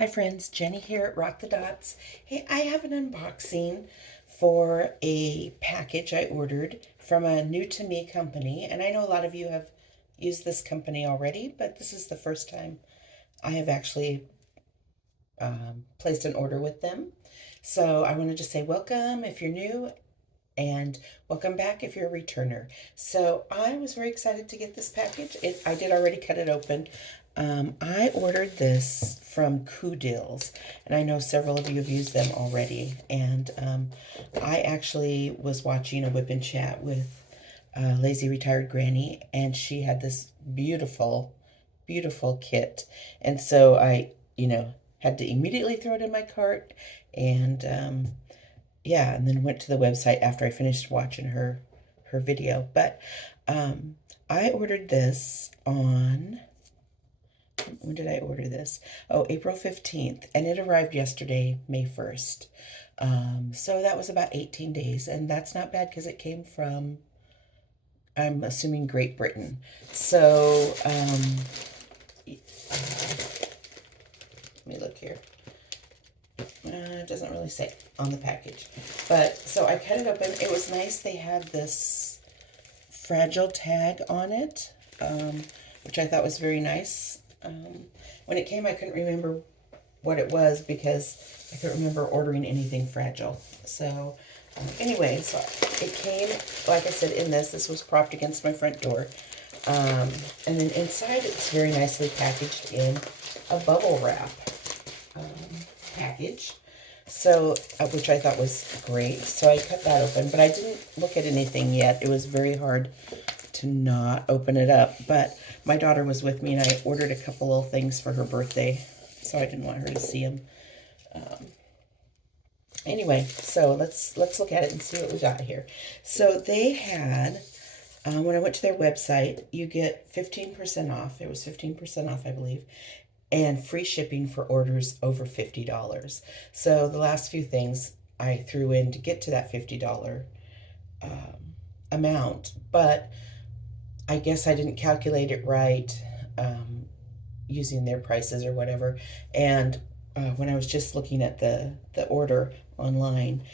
Hi friends, Jenny here at Rock the Dots. Hey, I have an unboxing for a package I ordered from a new to me company. And I know a lot of you have used this company already, but this is the first time I have actually placed an order with them. So I wanted to say welcome if you're new and welcome back if you're a returner. So I was very excited to get this package. I did already cut it open. I ordered this from Coodeals, and I know several of you have used them already. And I actually was watching a whip and chat with Lazy Retired Granny, and she had this beautiful, beautiful kit. And so I had to immediately throw it in my cart and yeah, and then went to the website after I finished watching her video. But I ordered this on, when did I order this? Oh, April 15th, and it arrived yesterday, May 1st. So that was about 18 days, and that's not bad because it came from, I'm assuming, Great Britain. So let me look here. It doesn't really say on the package. But, so I cut it open. It was nice. They had this fragile tag on it, which I thought was very nice. When it came, I couldn't remember what it was because I couldn't remember ordering anything fragile. So, anyway, so it came, like I said, in this. This was propped against my front door. And then inside, it's very nicely packaged in a bubble wrap package, so which I thought was great. So I cut that open, but I didn't look at anything yet. It was very hard to not open it up, but my daughter was with me and I ordered a couple little things for her birthday, so I didn't want her to see them. Anyway, so let's look at it and see what we got here. So they had, when I went to their website, you get 15% off. It was 15% off, I believe, and free shipping for orders over $50. So the last few things I threw in to get to that $50 amount, but I guess I didn't calculate it right using their prices or whatever. And when I was just looking at the order online,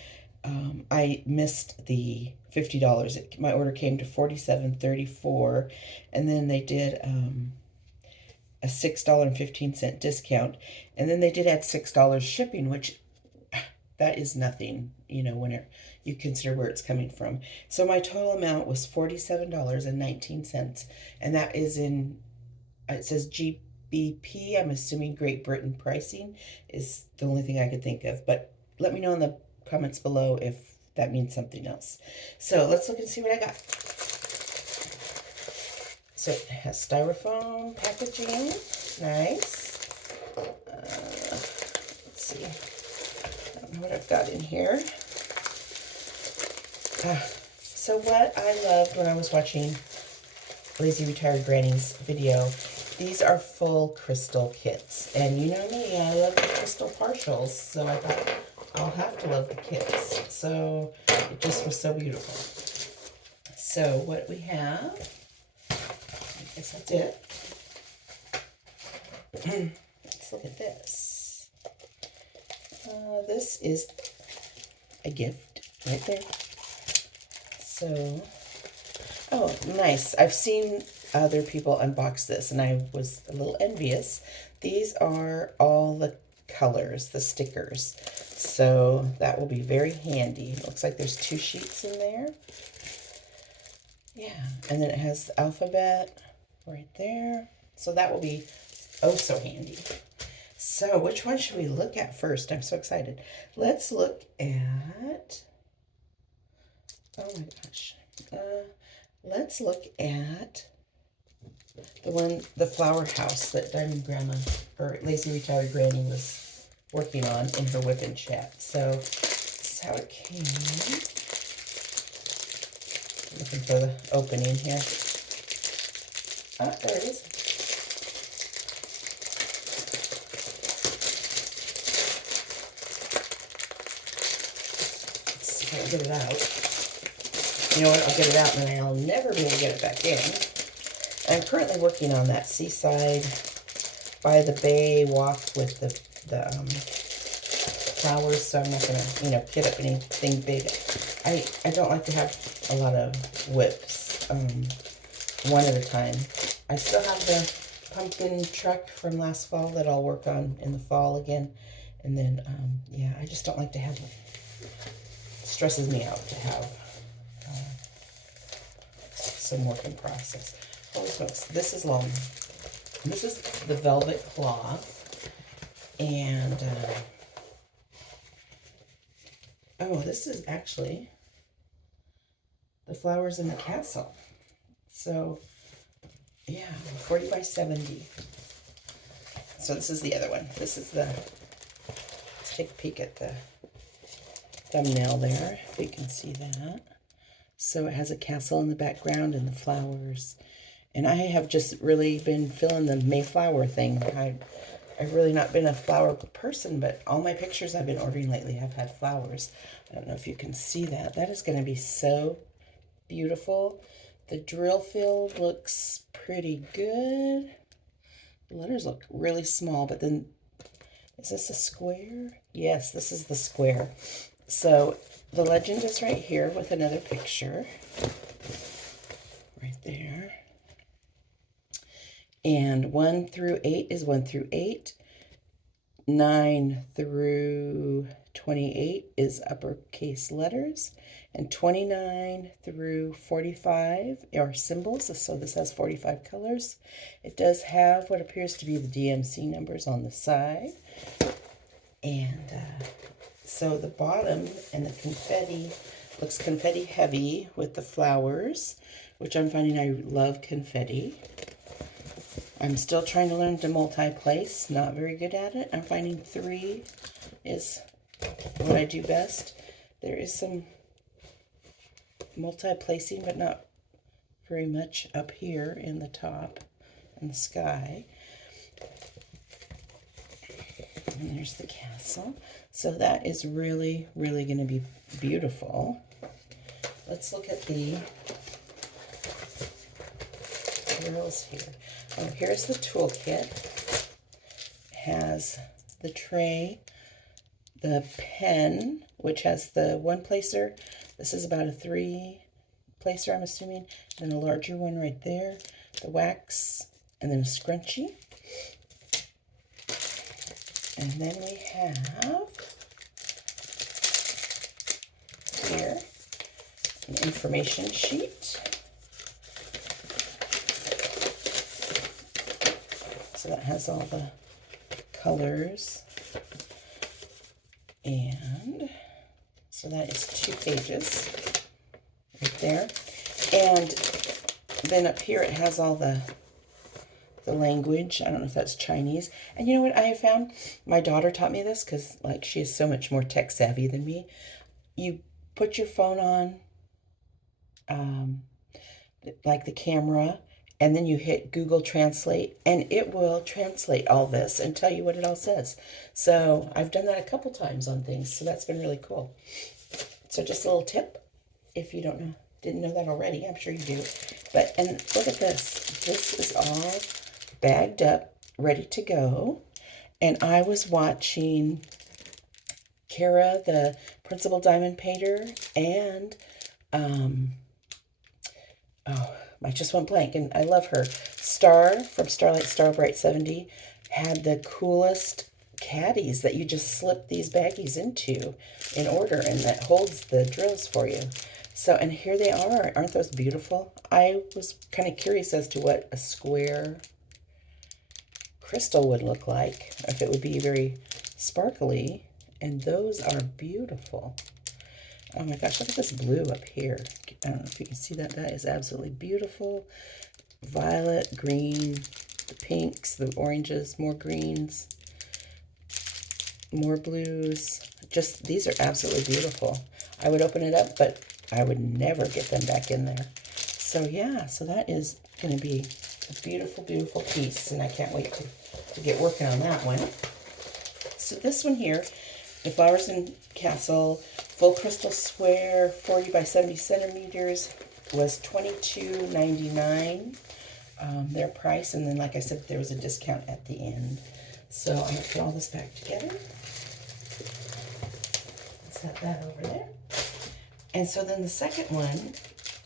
I missed the $50. My order came to $47.34, and then they did a $6.15 discount, and then they did add $6 shipping, which that is nothing, when you consider where it's coming from. So my total amount was $47.19, and that is in, it says GBP. I'm assuming Great Britain pricing is the only thing I could think of, but let me know in the comments below if that means something else. So let's look and see what I got. So it has styrofoam packaging, nice. Let's see, I don't know what I've got in here. So what I loved when I was watching Lazy Retired Granny's video, these are full crystal kits. And you know me, I love the crystal partials, so I thought I'll have to love the kits. So it just was so beautiful. So what we have, I guess that's it. Let's look at this. This is a gift right there. So, oh, nice. I've seen other people unbox this, and I was a little envious. These are all the colors, the stickers. So that will be very handy. It looks like there's 2 sheets in there. Yeah, and then it has the alphabet right there. So that will be oh so handy. So which one should we look at first? I'm so excited. Let's look at, oh my gosh. Let's look at the flower house that Diamond Grandma, or Lazy Retired Granny, was working on in her whip and chat. So this is how it came. Looking for the opening here. Ah, there it is. Let's see if I can get it out. You know what? I'll get it out and then I'll never be able to get it back in. I'm currently working on that seaside by the bay walk with the flowers, so I'm not going to, you know, get up anything big. I don't like to have a lot of whips one at a time. I still have the pumpkin truck from last fall that I'll work on in the fall again. And then, yeah, I just don't like to have, stresses me out to have some work in process. Holy smokes, this is long. This is the velvet cloth. And, oh, this is actually the flowers in the castle. So, yeah, 40 by 70. So this is the other one. This is the, let's take a peek at the thumbnail there, if you can see that. So it has a castle in the background and the flowers. And I have just really been feeling the Mayflower thing. I've really not been a flower person, but all my pictures I've been ordering lately have had flowers. I don't know if you can see that. That is going to be so beautiful. The drill field looks pretty good. The letters look really small, but then, is this a square? Yes, this is the square. So the legend is right here with another picture. Right there. And 1 through 8 is 1 through 8. 9 through 28 is uppercase letters. And 29 through 45 are symbols. So this has 45 colors. It does have what appears to be the DMC numbers on the side. And so the bottom and the confetti looks confetti heavy with the flowers, which I'm finding I love confetti. I'm still trying to learn to multi-place. Not very good at it. I'm finding 3 is what I do best. There is some multi-placing, but not very much up here in the top in the sky. And there's the castle. So that is really, really going to be beautiful. Let's look at the drills here. Oh, here's the toolkit. It has the tray, the pen, which has the 1-placer. This is about a 3-placer, I'm assuming, and a larger one right there. The wax, and then a scrunchie. And then we have here an information sheet. So that has all the colors. And so that is 2 pages right there. And then up here it has all the language. I don't know if that's Chinese. And you know what I have found? My daughter taught me this because, like, she is so much more tech savvy than me. You put your phone on, like the camera, and then you hit Google Translate, and it will translate all this and tell you what it all says. So I've done that a couple times on things, so that's been really cool. So just a little tip, if you didn't know that already, I'm sure you do. But, and look at this. This is all bagged up, ready to go. And I was watching Kara, the Principal Diamond Painter, and, I just went blank, and I love her. Star from Starlight Starbright 70 had the coolest caddies that you just slip these baggies into in order, and that holds the drills for you. So, and here they are. Aren't those beautiful? I was kind of curious as to what a square crystal would look like, if it would be very sparkly, and those are beautiful. Oh my gosh, look at this blue up here. I don't know if you can see that. That is absolutely beautiful. Violet, green, the pinks, the oranges, more greens, more blues. Just, these are absolutely beautiful. I would open it up, but I would never get them back in there. So yeah, so that is going to be a beautiful, beautiful piece, and I can't wait to get working on that one. So this one here, the Flowers in Castle Full Crystal Square, 40 by 70 centimeters, was $22.99. their price, and then, like I said, there was a discount at the end. So I'm going to put all this back together. Set that over there. And so then the second one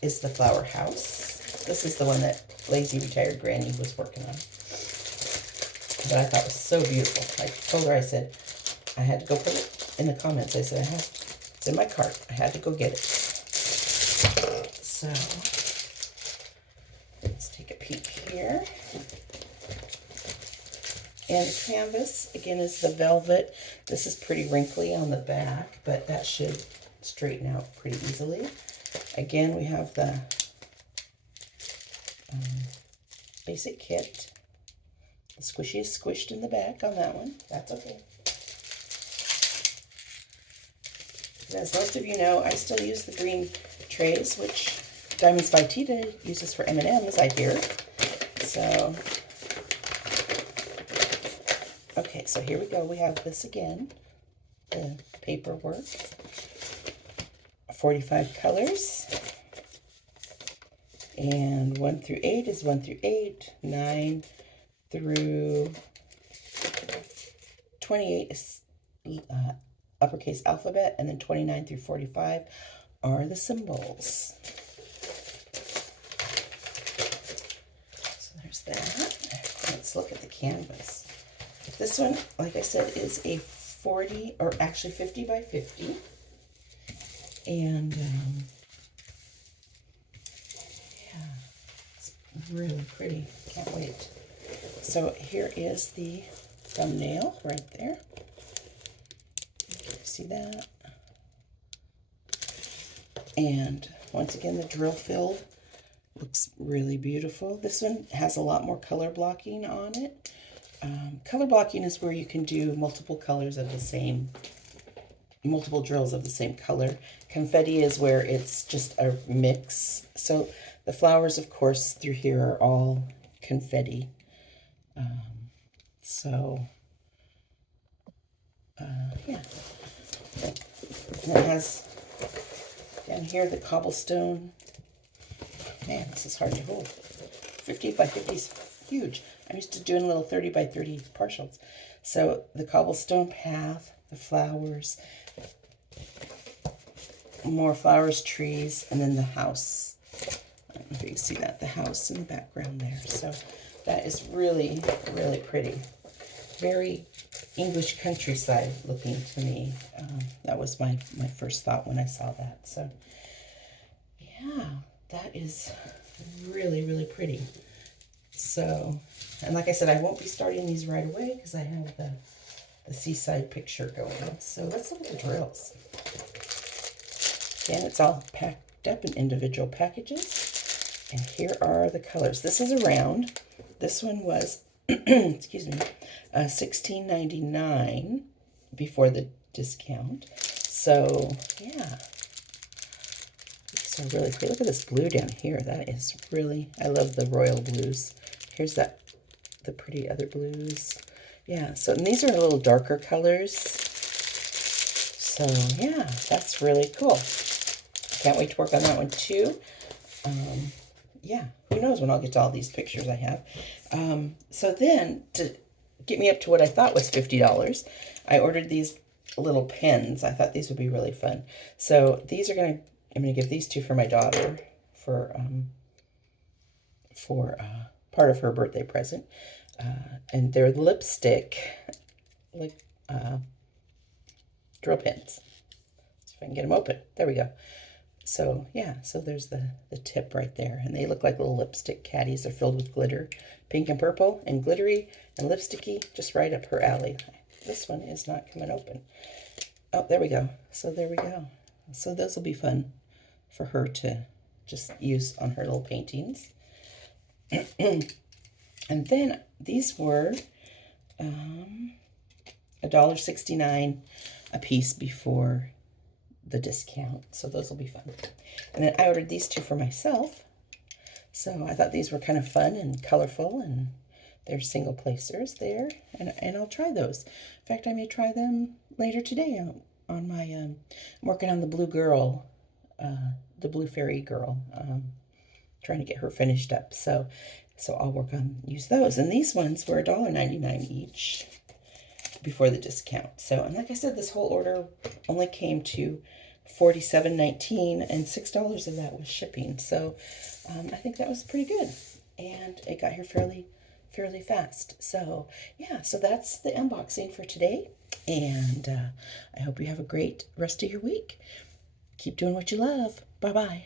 is the flower house. This is the one that Lazy Retired Granny was working on. But I thought it was so beautiful. I told her, I said, I had to go put it in the comments. I said, it's in my cart. I had to go get it. So let's take a peek here. And the canvas, again, is the velvet. This is pretty wrinkly on the back, but that should straighten out pretty easily. Again, we have the basic kit. The squishy is squished in the back on that one. That's okay. As most of you know, I still use the green trays, which Diamonds by Tita uses for M&Ms, I hear. So, okay, so here we go. We have this again, the paperwork. 45 colors. And 1 through 8 is 1 through 8. 9 through 28 is uppercase alphabet, and then 29 through 45 are the symbols. So there's that. Let's look at the canvas. This one, like I said, is a 40, or actually 50 by 50. And yeah, it's really pretty. Can't wait. So here is the thumbnail right there. See that? And once again, the drill filled looks really beautiful. This one has a lot more color blocking on it. Color blocking is where you can do multiple colors of the same, multiple drills of the same color. Confetti is where it's just a mix. So the flowers, of course, through here are all confetti. Yeah. And it has down here the cobblestone. Man, this is hard to hold. 50 by 50 is huge. I'm used to doing little 30 by 30 partials. So the cobblestone path, the flowers, more flowers, trees, and then the house. I don't know if you can see that, the house in the background there. So that is really, really pretty. Very English countryside looking to me. That was my first thought when I saw that. So yeah, that is really, really pretty. So, and like I said, I won't be starting these right away because I have the seaside picture going. So let's look at the drills. Again, it's all packed up in individual packages. And here are the colors. This is a round. This one was, excuse me, $16.99 before the discount. So, yeah. So really pretty. Look at this blue down here. That is really, I love the royal blues. Here's the pretty other blues. Yeah, so and these are a little darker colors. So, yeah, that's really cool. Can't wait to work on that one too. Yeah, who knows when I'll get to all these pictures I have. So then, to get me up to what I thought was $50, I ordered these little pens. I thought these would be really fun. So these are I'm gonna give these two for my daughter for part of her birthday present. And they're lipstick, like drill pins. See if I can get them open. There we go. So yeah, so there's the tip right there, and they look like little lipstick caddies. They're filled with glitter, pink and purple, and glittery and lipsticky, just right up her alley. This one is not coming open. Oh, there we go. So there we go. So those will be fun for her to just use on her little paintings. And then these were $1.69 a piece before the discount. So those will be fun. And then I ordered these two for myself. So I thought these were kind of fun and colorful, and they're single placers there. And I'll try those. In fact, I may try them later today on my, I'm working on the blue girl, the blue fairy girl, trying to get her finished up. So So I'll work on use those. And these ones were $1.99 each before the discount. So, and like I said, this whole order only came to $47.19, and $6 of that was shipping. So I think that was pretty good, and it got here fairly fast. So yeah, so that's the unboxing for today, and I hope you have a great rest of your week. Keep doing what you love. Bye bye.